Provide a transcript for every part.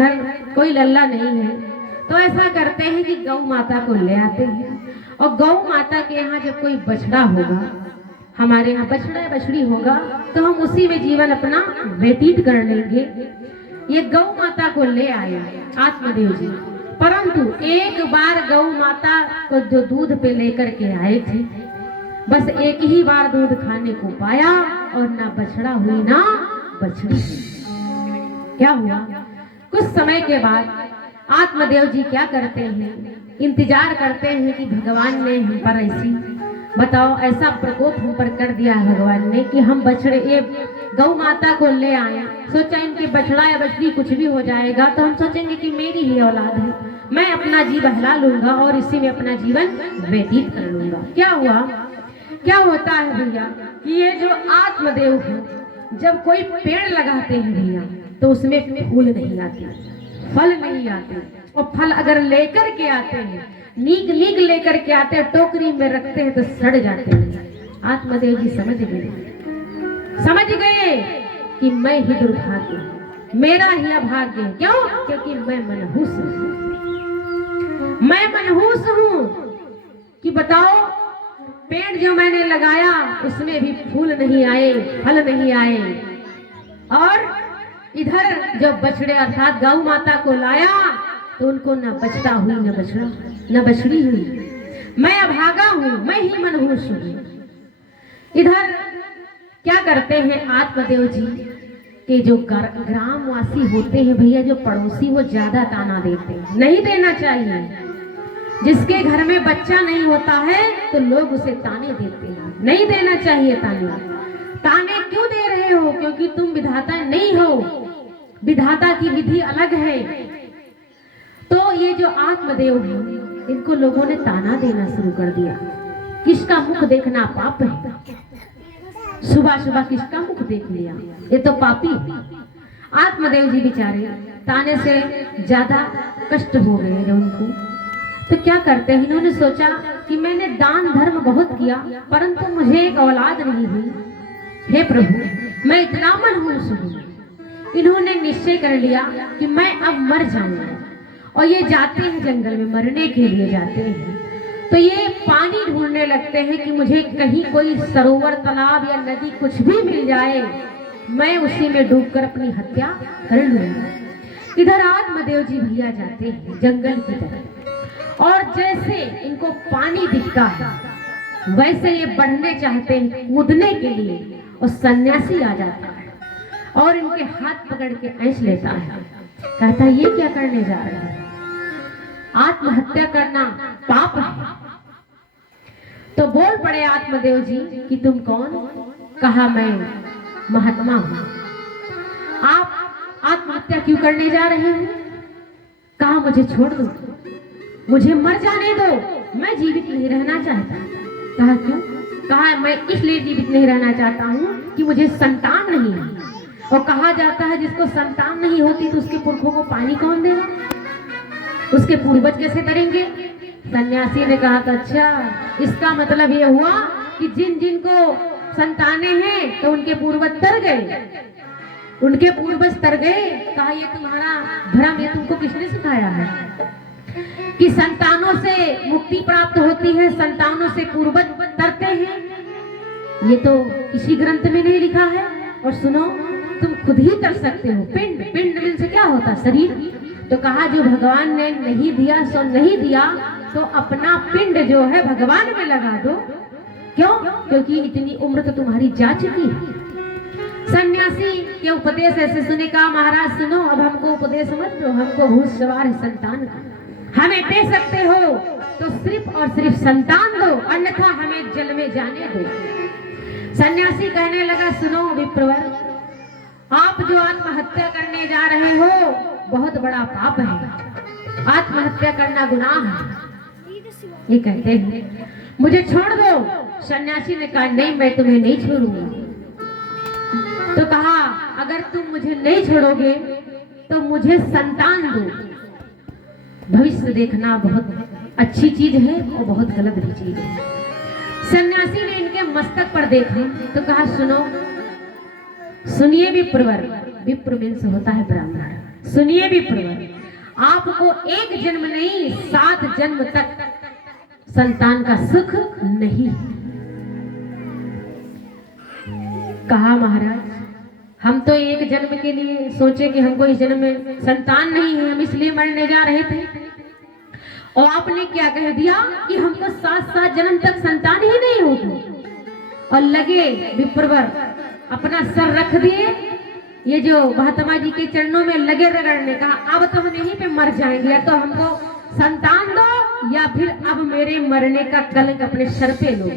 घर कोई लल्ला नहीं है तो ऐसा करते हैं कि गौ माता को ले आते हैं और गौ माता के यहाँ जब कोई बछड़ा होगा, हमारे यहाँ बछड़ा बछड़ी होगा, तो हम उसी में जीवन अपना व्यतीत कर लेंगे। ये गौ माता को ले आए आत्मदेव जी, परंतु एक बार गौ माता को जो दूध पे लेकर के आए थे, बस एक ही बार दूध खाने को पाया और ना बछड़ा हुई ना बछड़ी हुई। क्या हुआ? कुछ समय के बाद आत्मदेव जी क्या करते हैं, इंतजार करते हैं कि भगवान ने हम पर ऐसी, बताओ ऐसा प्रकोप हम पर कर दिया है भगवान ने कि हम बछड़े ये गौ माता को ले आए। सोचा इनके बछड़ा या बछड़ी कुछ भी हो जाएगा तो हम सोचेंगे कि मेरी ही औलाद है, मैं अपना जी बहला लूंगा और इसी में अपना जीवन व्यतीत कर लूंगा। क्या हुआ? क्या होता है भैया कि ये जो आत्मदेव है, जब कोई पेड़ लगाते हैं भैया तो उसमें फूल नहीं आते, फल नहीं आते, और फल अगर लेकर के आते हैं, नीक नीक लेकर के आते हैं, टोकरी में रखते हैं तो सड़ जाते हैं। आत्मदेव जी समझ गए कि मैं ही दुर्भाग्य, मेरा ही अभाग्य। क्यों? क्योंकि मैं मनहूस हूं, मैं मनहूस हूं कि बताओ पेड़ जो मैंने लगाया उसमें भी फूल नहीं आए, फल नहीं आए, और इधर जो बछड़े अर्थात गौ माता को लाया तो उनको न बछड़ा हुई न बछड़ा न बछड़ी हुई। मैं अभागा हूं, मैं ही मनहूस हूं। इधर क्या करते हैं आत्मदेव जी के जो ग्रामवासी होते हैं भैया, जो पड़ोसी, वो ज्यादा ताना देते हैं। नहीं देना चाहिए। जिसके घर में बच्चा नहीं होता है तो लोग उसे ताने देते हैं, नहीं देना चाहिए ताने। ताने क्यों दे रहे हो? क्योंकि तुम विधाता नहीं हो, विधाता की विधि अलग है। तो ये जो आत्मदेव है, इनको लोगों ने ताना देना शुरू कर दिया। किसका मुख देखना पाप है, सुबह सुबह किसका मुख देख लिया, ये तो पापी है। आत्मदेव जी बेचारे ताने से ज्यादा कष्ट हो गए जो उनको। तो क्या करते हैं, इन्होंने सोचा कि मैंने दान धर्म बहुत किया परंतु मुझे एक औलाद नहीं हुई, हे प्रभु मैं इतना मनहूस हूं। इन्होंने निश्चय कर लिया कि मैं अब मर जाऊंगा, और ये जाते हैं जंगल में, मरने के लिए जाते हैं। तो ये पानी ढूंढने लगते हैं कि मुझे कहीं कोई सरोवर, तालाब या नदी कुछ भी मिल जाए, मैं उसी में डूबकर अपनी हत्या कर लूंगा। इधर आत्मदेव जी भैया जाते हैं जंगल की तरफ, और जैसे इनको पानी दिखता है वैसे ये बढ़ने चाहते हैं कूदने के लिए, और सन्यासी आ जाता है और इनके हाथ पकड़ के ऐंठ लेता है, कहता है ये क्या करने जा रहे हैं, आत्महत्या करना पाप है। तो बोल पड़े आत्मदेव जी कि तुम कौन? कहा मैं महात्मा हूं। आप आत्महत्या क्यों करने जा रहे हैं? कहा मुझे छोड़ दो, मुझे मर जाने दो, मैं जीवित नहीं रहना चाहता। कहा क्यों? कहा मैं इसलिए जीवित नहीं रहना चाहता हूँ कि मुझे संतान नहीं है, और कहा जाता है जिसको संतान नहीं होती तो उसके पुरखों को पानी कौन देगा, उसके पूर्वज कैसे करेंगे? सन्यासी ने कहा था अच्छा, इसका मतलब ये हुआ कि जिन जिन को संतानें हैं तो उनके पूर्वज तर गए, उनके पूर्वज तर गए। कहा ये तुम्हारा भ्रम, ये तुमको किसने सिखाया है कि संतानों से मुक्ति प्राप्त होती है, संतानों से पूर्वज तरते हैं? ये तो किसी ग्रंथ में नहीं लिखा है। और सुनो, तुम खुद ही तर सकते हो। पिंड, पिंड मिल से क्या होता? शरीर। तो कहा जो भगवान ने नहीं दिया सो नहीं दिया, तो अपना पिंड जो है भगवान में लगा दो। क्यों? क्योंकि इतनी उम्र तो तुम्हारी जा चुकी है। सन्यासी के उपदेश ऐसे सुने, कहा महाराज सुनो, अब हमको उपदेश मत दो, हमको भूत सवार है संतान का, हमें दे सकते हो तो सिर्फ और सिर्फ संतान दो, अन्यथा हमें जल में जाने दो। सन्यासी कहने लगा सुनो विप्रवर, आप जो आत्महत्या करने जा रहे हो बहुत बड़ा पाप है, आत्महत्या करना गुनाह है। ये कहते हैं मुझे छोड़ दो। सन्यासी ने कहा नहीं, मैं तुम्हें नहीं छोड़ूंगा। तो कहा अगर तुम मुझे नहीं छोड़ोगे तो मुझे संतान दो। भविष्य देखना बहुत अच्छी चीज है और बहुत गलत भी चीज है। सन्यासी ने इनके मस्तक पर देखा तो कहा सुनो, सुनिए विप्रवर, विप्र मीन्स होता है ब्राह्मण, सुनिए विप्रवर, आपको एक जन्म नहीं 7 जन्म तक संतान का सुख नहीं है। कहा महाराज, हम तो एक जन्म के लिए सोचे कि हमको इस जन्म में संतान नहीं है, हम इसलिए मरने जा रहे थे, और आपने क्या कह दिया कि हमको 7 जन्म तक संतान ही नहीं होगी। और लगे विप्रवर अपना सर रख दिए, ये जो महात्मा जी के चरणों में लगे रगड़ने, कहा अब तो हम यहीं पे मर जाएंगे, या तो हमको संतान दो या फिर अब मेरे मरने का कलंक अपने सर पे लो।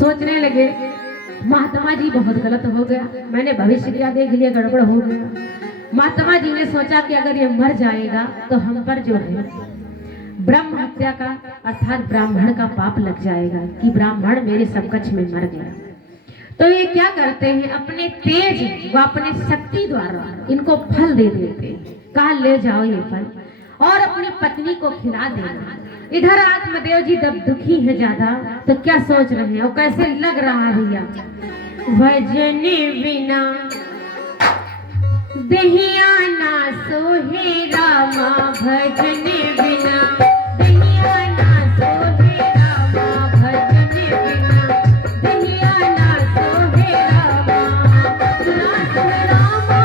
सोचने लगे महात्मा जी बहुत गलत हो गया, मैंने भविष्य क्या देख लिया, गड़बड़ हो गया। महात्मा जी ने सोचा कि अगर ये मर जाएगा तो हम पर जो है ब्रह्म हत्या का अर्थात ब्राह्मण का पाप लग जाएगा कि ब्राह्मण मेरे समकक्ष में मर गया। तो ये क्या करते हैं, अपने तेज व अपने शक्ति द्वारा इनको फल दे देते हैं। कहा ले जाओ ये फल और अपनी पत्नी को खिला देना। इधर आत्मदेव जी जब दुखी है ज्यादा, तो क्या सोच रहे हैं, वो कैसे लग रहा है भैया, भजन बिना दहिया ना सोहे रामा, भजन बिना दहिया ना सोहे रामा, भजन बिना दहिया ना सोहे रामा, ना सोहे रामा,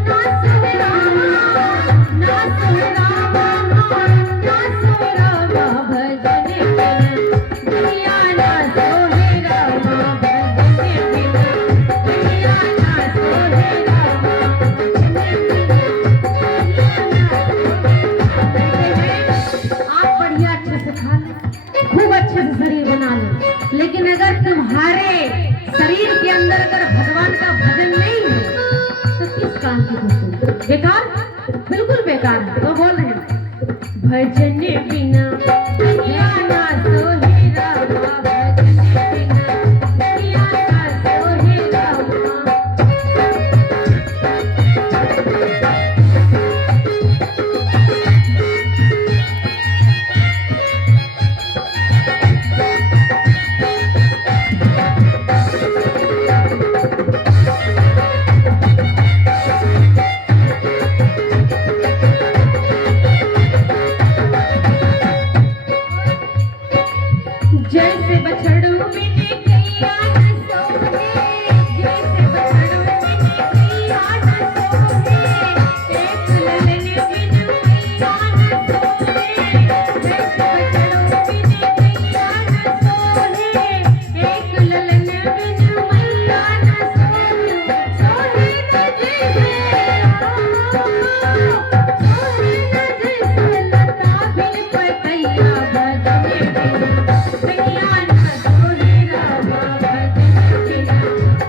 ना सोहे रामा, ना सोहे रामा, ना सोहे रामा, भजन बिना दहिया ना सोहे रामा, भजन बिना दहिया ना सोहे रामा। आप बढ़िया अच्छे से खा लो, खूब अच्छे से शरीर बना लो, लेकिन अगर तुम्हारे शरीर के अंदर अगर भगवान का भजन नहीं है तो किस काम की दोस्तों, बेकार, बिल्कुल बेकार है। तो बोल रहे हैं भजन बिना दहिया ना सोहे रामा, भजन बिना दहिया ना सोहे रामा। जैसे बछड़ू मिले गैया न सोहे, जैसे बछड़ू मिले गैया न सोहे, एक ललन बिन मैया न सोहे, जैसे बछड़ू मिले गैया न सोहे, एक ललन बिन मैया न सोहे, सोहे न जैसे लता बिन पतैया, भजन बिना दहिया ना सोहे रामा, भजन बिना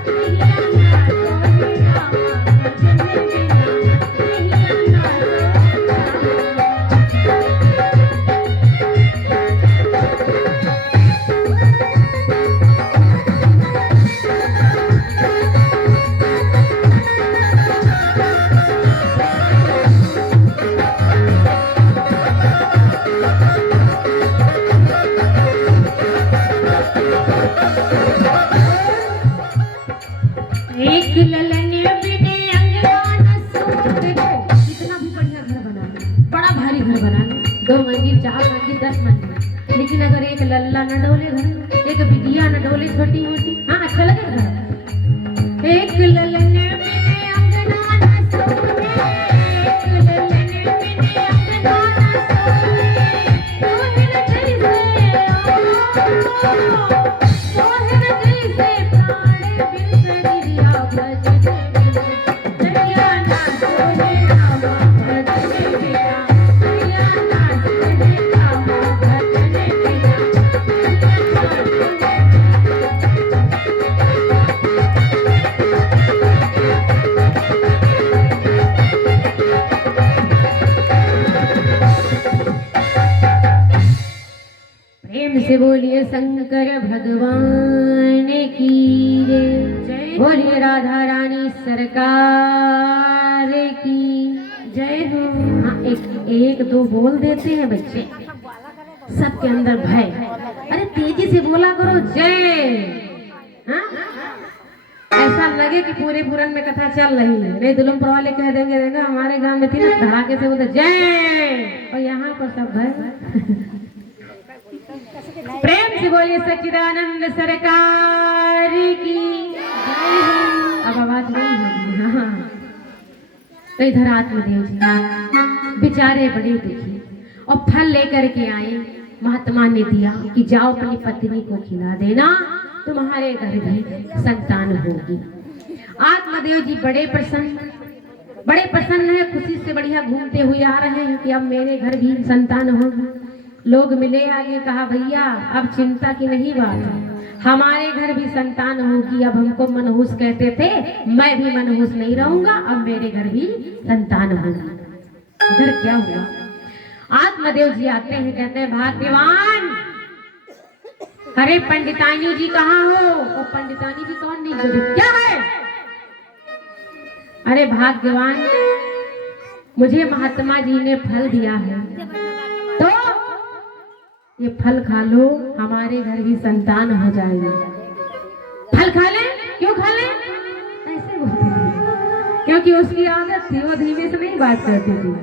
दहिया ना सोहे रामा, भजन बिना दहिया ना एक ललन बिने अंगना न सोहे। देखो कितना भी बढ़िया घर बना लो, बड़ा भारी घर बना लो, 2 मंजिल 4 मंजिल 10 मंजिल, लेकिन अगर एक लल्ला न डोले घर, एक बिटिया न डोले छोटी मोटी, हाँ अच्छा लगेगा घर। एक ललन बिने अंगना न सोहे, एक ललन बिने अंगना न सोहे, सोहे न जैसे सोहे न जैसे प्राण बिन शरीरिया, भजन बिना दहिया ना सोहे रामा, भजन बिना दहिया ना सोहे रामा, भजन बिना प्रेम से बोलिए शंकर भगवान की जय, बोलिए राधा रानी सरकार की जय हो। हाँ, एक दो बोल देते हैं बच्चे, सबके अंदर भय। अरे तेजी से बोला करो जय। हाँ ऐसा लगे कि पूरे पूरन में कथा चल रही है। नहीं दुल्हनपुर वाले कह देंगे देखा हमारे गांव में थी ना धड़ाके से बोलते जय, और यहाँ पर सब है। प्रेम से बोलिए सच्चिदानंद सरकार की जय हो। अब आवाज नहीं होगी। हाँ तो इधर आत्मदेव जी बेचारे बड़े दुखी और फल लेकर के आए। महात्मा ने दिया कि जाओ अपनी पत्नी को खिला देना, तुम्हारे घर भी संतान होगी। आत्मदेव जी बड़े प्रसन्न है, खुशी से बढ़िया घूमते हुए आ रहे हैं कि अब मेरे घर भी संतान होगी। लोग मिले आगे, कहा भैया अब चिंता की नहीं बात है, हमारे घर भी संतान होगी। अब हमको मनहूस कहते थे, मैं भी मनहूस नहीं रहूंगा, अब मेरे घर भी संतान होगी। उधर क्या हुआ, आत्मदेव जी आते हैं, कहते हैं भाग्यवान, अरे पंडितानी जी कहाँ हो? और पंडितानी जी कौन? नहीं बोली क्या है? अरे भाग्यवान, मुझे महात्मा जी ने फल दिया है, तो ये फल खा लो, हमारे घर भी संतान हो जाएगी। फल खा ले? क्यों खा ले? ऐसे बोलती थी, क्योंकि उसकी आदत थी, वो धीमे से नहीं बात करती थी।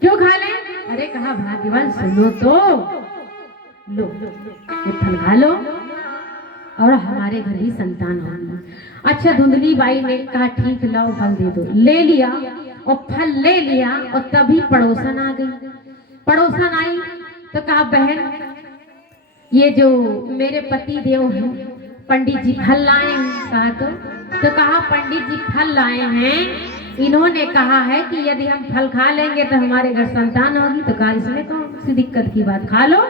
क्यों खा ले? अरे कहा भाग्यवान सुनो तो, लो ये फल खा लो और हमारे घर ही संतान होगी। अच्छा धुंधली बाई ने कहा ठीक लाओ फल दे दो। ले लिया और फल ले लिया, और तभी पड़ोसन आ गई। पड़ोसन आई तो कहा बहन, ये जो मेरे पति देव हैं पंडित जी फल लाए हैं। कहा तो कहा पंडित जी फल लाए हैं, इन्होंने कहा है कि यदि हम फल खा लेंगे तो हमारे घर संतान होगी। तो कहा इसमें कौन सी दिक्कत की बात, खा लो।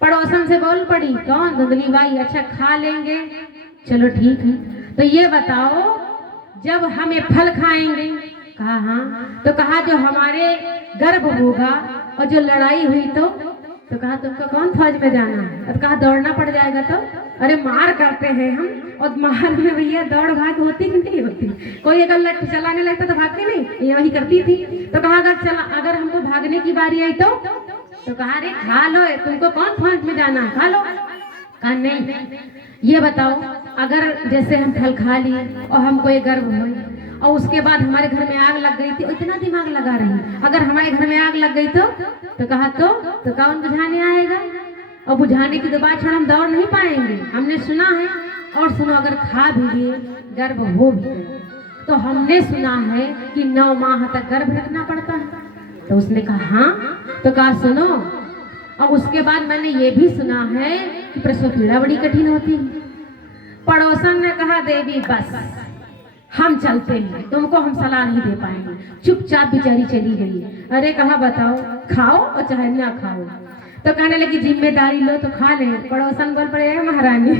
पड़ोसन से बोल पड़ी, कौन? धुंधली बाई। अच्छा खा लेंगे, चलो ठीक है, तो ये बताओ जब हम ये फल खाएंगे? कहा हाँ। तो कहा जो हमारे गर्भ होगा और जो लड़ाई हुई तो कहा तुमको कौन फौज में जाना है? तो कहा दौड़ना पड़ जाएगा। तो अरे मार करते हैं हम, और मार में भैया दौड़ भाग होती कि नहीं होती? कोई अगर लठ चलाने लगता तो भागती नहीं, ये वही करती थी। तो कहा अगर हमको भागने की बारी आई तो कहा अरे खा लो, तुमको कौन फौज में जाना है, खा लो। कहा नहीं, ये बताओ अगर जैसे हम फल खा लिए और हमको ये गर्व हुई और उसके बाद हमारे घर में आग लग गई थी, इतना दिमाग लगा रही, अगर हमारे घर में आग लग गई तो कहा तो कौन बुझाने आएगा? और बुझाने की तो बात छोड़, हम दौड़ नहीं पाएंगे। हमने सुना है, और सुनो अगर खा भी लिए गर्भ हो भी तो हमने सुना है कि 9 माह तक गर्भ रखना पड़ता है। तो उसने कहा हाँ। तो कहा सुनो, और उसके बाद मैंने ये भी सुना है कि प्रसव पीड़ा बड़ी कठिन होती है। पड़ोसन ने कहा देवी बस हम चलते हैं, तुमको हम सलाह नहीं दे पाएंगे। चुपचाप बेचारी चली गई। अरे कहा बताओ, खाओ और चाहे ना खाओ। तो कहने लगी जिम्मेदारी लो तो खा ले। पड़ोसन बोल पड़े महारानी,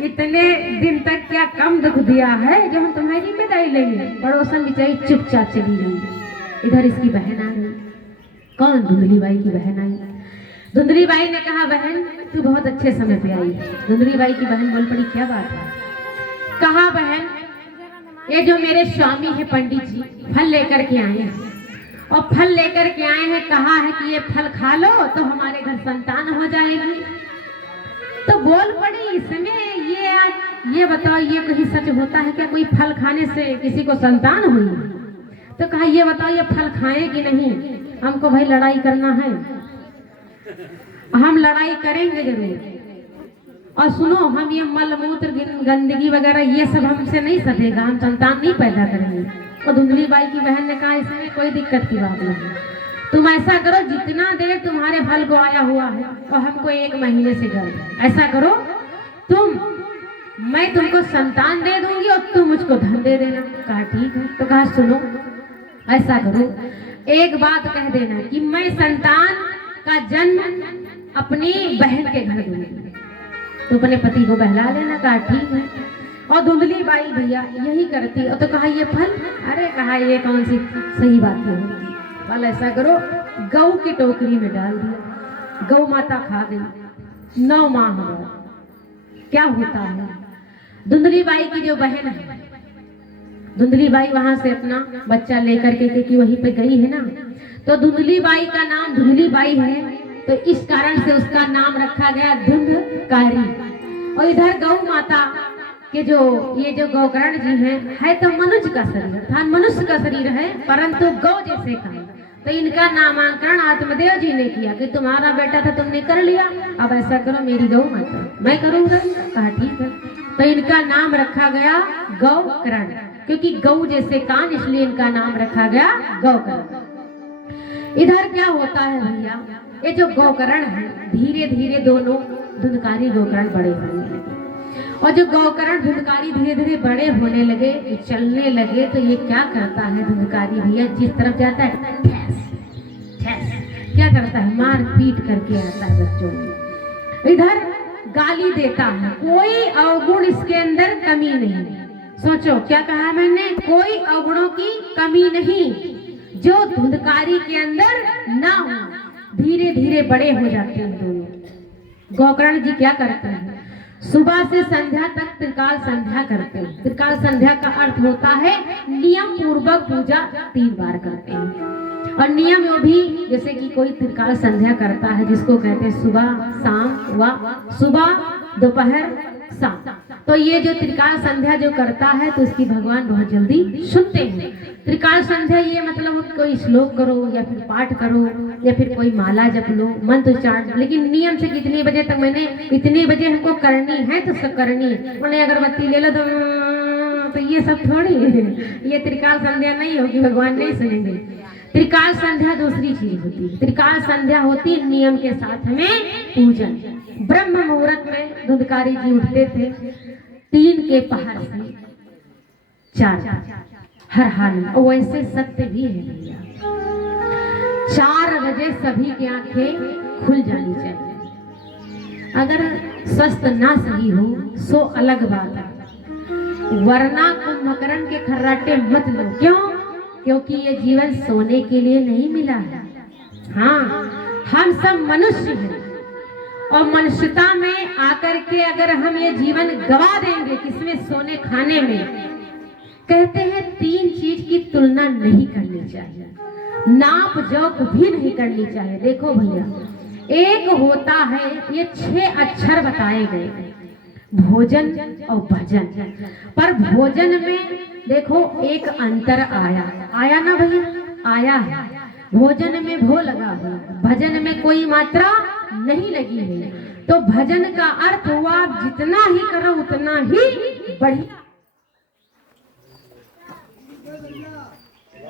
इतने दिन तक क्या कम दुख दिया है जो हम तुम्हारी जिम्मेदारी लेंगे? पड़ोसन बेचारी चुपचाप चली गई। इधर इसकी बहन आ गई। कौन? धुंधली बाई की बहन आई। धुंधली बाई ने कहा बहन तू बहुत अच्छे समय पे आई। धुंधली बाई की बहन बोल पड़ी क्या बात है? कहा बहन ये जो मेरे स्वामी है पंडित जी फल लेकर के आए हैं, और फल लेकर के आए हैं, कहा है कि ये फल खा लो तो हमारे घर संतान हो जाएगी। तो बोल पड़ी इसमें ये बताओ ये कहीं सच होता है क्या? कोई फल खाने से किसी को संतान हुई? तो कहा ये बताओ ये फल खाए कि नहीं? हमको भाई लड़ाई करना है, हम लड़ाई करेंगे जरूर। और सुनो हम ये मल मूत्र गंदगी वगैरह ये सब हमसे नहीं सधेगा, हम संतान नहीं पैदा करेंगे। और धुंधली बाई की बहन ने कहा इसमें कोई दिक्कत की बात नहीं, तुम ऐसा करो जितना देर तुम्हारे फल को आया हुआ है और हमको 1 महीने से गर्भ, ऐसा करो मैं तुमको संतान दे दूंगी और तुम मुझको धन दे देना। कहा ठीक है। तो कहा सुनो ऐसा करो, एक बात कह देना कि मैं संतान का जन्म अपनी बहन के घर दूंगी, तो अपने पति को बहला लेना। कहा ठीक है। और धुंधली बाई भैया यही करती। और तो कहा ये फल, अरे कहा ये कौन सी सही बात है? फल ऐसा करो गौ की टोकरी में डाल दिया, गौ माता खा गई, 9 माह हो गया। क्या होता है? धुंधली बाई की जो बहन है, धुंधली बाई वहां से अपना बच्चा लेकर के कि वहीं पे गई है ना, तो धुंधली बाई का नाम धुंधली बाई है, तो इस कारण से उसका नाम रखा गया धुंधकारी। और इधर गौ माता कि जो ये जो गौकर्ण जी है तो मनुष्य का शरीर था, मनुष्य का शरीर है, परंतु गौ जैसे काम। तो इनका नामांकन आत्मदेव जी ने किया कि तुम्हारा बेटा था, तुमने कर लिया, अब ऐसा करो मेरी गौ माता, मैं करूँगा। कहा ठीक है। तो इनका नाम रखा गया गौकर्ण, क्योंकि गौ जैसे कान, इसलिए इनका नाम रखा गया गौकर्ण। इधर क्या होता है भैया, ये जो गौकर्ण है धीरे धीरे दोनों धुंधकारी गौकर्ण बड़े होने लगे, और जो गौकर्ण धुंधकारी धीरे धीरे बड़े होने लगे, चलने लगे, तो ये क्या करता है धुंधकारी भैया, जिस तरफ जाता है ठैस ठैस क्या करता है, मार पीट करके आता है बच्चों को। इधर गाली देता है, कोई अवगुण इसके अंदर कमी नहीं। सोचो क्या कहा मैंने, कोई अवगुणों की कमी नहीं जो धुंधकारी के अंदर ना हो। धीरे धीरे बड़े हो जाते हैं दोनों। गौकर्ण जी क्या करते हैं, सुबह से संध्या तक त्रिकाल संध्या करते हैं। त्रिकाल संध्या का अर्थ होता है नियम पूर्वक पूजा 3 बार करते हैं। और नियम वो भी, जैसे कि कोई त्रिकाल संध्या करता है जिसको कहते हैं सुबह शाम व सुबह दोपहर शाम, तो ये जो त्रिकाल संध्या जो करता है तो उसकी भगवान बहुत जल्दी सुनते हैं। त्रिकाल संध्या ये मतलब कोई श्लोक करो या फिर पाठ करो या फिर कोई माला जप लो, मंत्र उच्चारण, लेकिन नियम से कितने बजे तक, मैंने इतने बजे हमको करनी है तो सब करनी है, मैंने अगरबत्ती ले लो तो ये सब थोड़ी ये त्रिकाल संध्या नहीं होगी, भगवान नहीं सुनेंगे। त्रिकाल संध्या दूसरी चीज होती है। त्रिकाल संध्या होती है नियम के साथ में पूजन। ब्रह्म मुहूर्त में धुंधकारी जी उठते थे 3 के पहर से 4 हर हाल में, और वैसे सत्य भी है भैया, 4 बजे सभी की आंखें खुल जानी चाहिए। अगर स्वस्थ ना सही हो सो अलग बात है, वरना कुंभकर्ण के खर्राटे मत लो। क्यों? क्योंकि ये जीवन सोने के लिए नहीं मिला है। हाँ, हम सब मनुष्य हैं, और मनुष्यता में आकर के अगर हम ये जीवन गवा देंगे किसमें, सोने खाने में, कहते हैं 3 चीज की तुलना नहीं करनी चाहिए, नाप जोख भी नहीं करनी चाहिए। देखो भैया, एक होता है, ये 6 अक्षर बताए गए, भोजन और भजन। पर भोजन में देखो एक अंतर आया ना भैया, आया है। भोजन में भो लगा हुआ, भजन में कोई मात्रा नहीं लगी है। तो भजन का अर्थ हुआ जितना ही करो उतना ही बढ़िया।